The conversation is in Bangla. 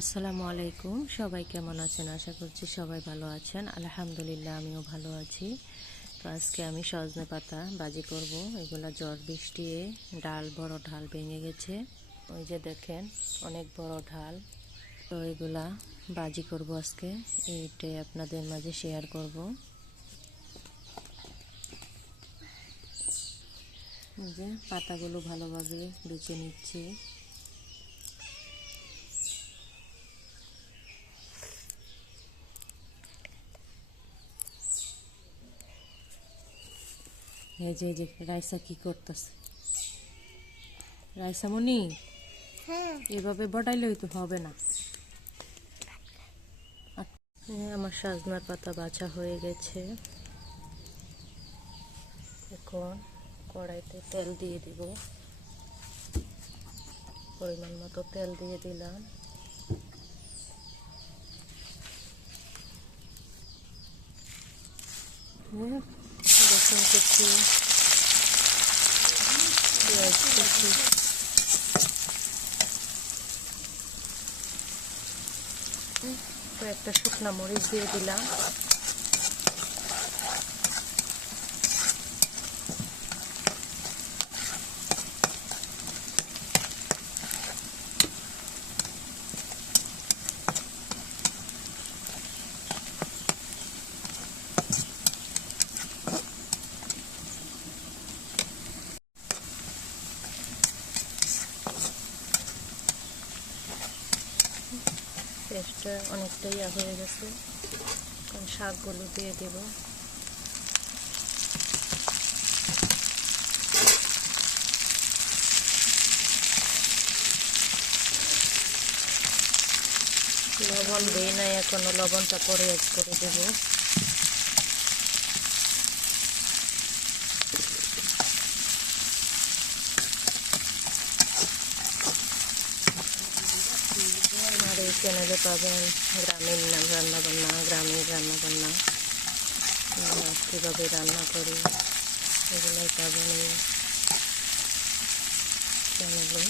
আসসালামু আলাইকুম। সবাই কেমন আছেন? আশা করছি সবাই ভালো আছেন। আলহামদুলিল্লাহ আমিও ভালো আছি। তো আজকে আমি সজনে পাতা ভাজি করব। এগুলা ঝড় বৃষ্টিতে বড় ঢাল ভেঙে গেছে। ওই যে দেখেন অনেক বড় ঢাল। তো এগুলা ভাজি করব আজকে, এইটাই আপনাদের মাঝে শেয়ার করব। এই যে পাতাগুলো ভালোভাবে বেছে নিচ্ছি। এই যে রাইসা কি করতেছে? রাইসা মনি, এভাবে বটাইলেই তো হবে না। আমার সজনার পাতা বাছা হয়ে গেছে। এখন কড়াইতে তেল দিয়ে দিব, পরিমাণ মতো তেল দিয়ে দিলাম। রসুন কুচি, পেঁয়াজ কুচি, কয়েকটা শুকনো মরিচ দিয়ে দিলাম। পেস্টটা অনেকটাই হয়ে গেছে, এখন শাকগুলো দিয়ে দেব। লবণ দিই নাই এখনো, লবণটা পরে অ্যাড করে দেব। আর এই চ্যানেলে পাবেন গ্রামীণ রান্নাবান্না, কীভাবে রান্না করি এগুলোই পাবেন এই চ্যানেলে।